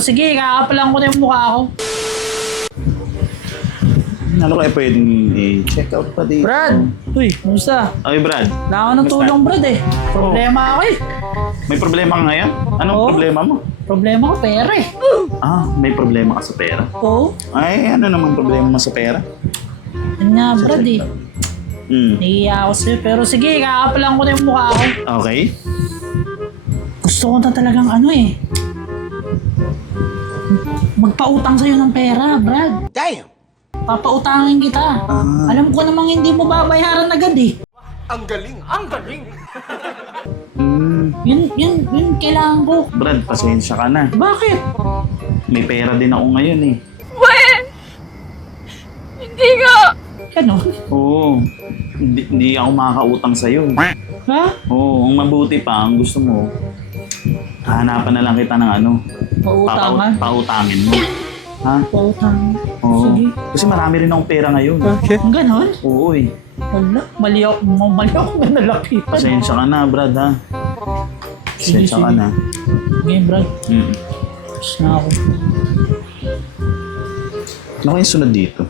Sige, kakapalan ko na yung mukha ko. Ano kaya pwedeng i-check out pa dito? Brad! Uy, kumusta? Ay, Brad. Wala ako ng Kumusta? tulong, Brad eh. Problema ako eh. May problema ka ngayon? Anong Oo. problema mo? Problema ko, pera eh. Ah, may problema ka sa pera? Oo. Ay, ano naman problema mo sa pera? Yan nga, Brad eh. Nahihiya ako sa'yo. Pero sige, kakapalan ko na yung mukha ko. Okay. Gusto ko na talagang ano eh. Magpautang sa'yo ng pera, Brad. Damn! Papautangin kita. Alam ko namang hindi mo babayaran agad eh. Ang galing! Ang galing! Yun kailangan ko. Brad, pasensya ka na. Bakit? May pera din ako ngayon eh. Hindi nga! Ano? Oo. Hindi ako makakautang sa'yo. Ha? Oo, ang mabuti pa, ang gusto mo, hahanapan na lang kita ng ano. Pautangan? Pautangin mo. Ha? Pautangin. Oo. Sige. Kasi marami rin akong pera ngayon. Ang ganon? Oo eh. Wala. Mali ako ba nalapitan? Pasensya ka na, Brad ha. Sige, Pasensya ka sige. na. Okay, Brad. Mm. Tapos na ako. Ano kaya sunod dito?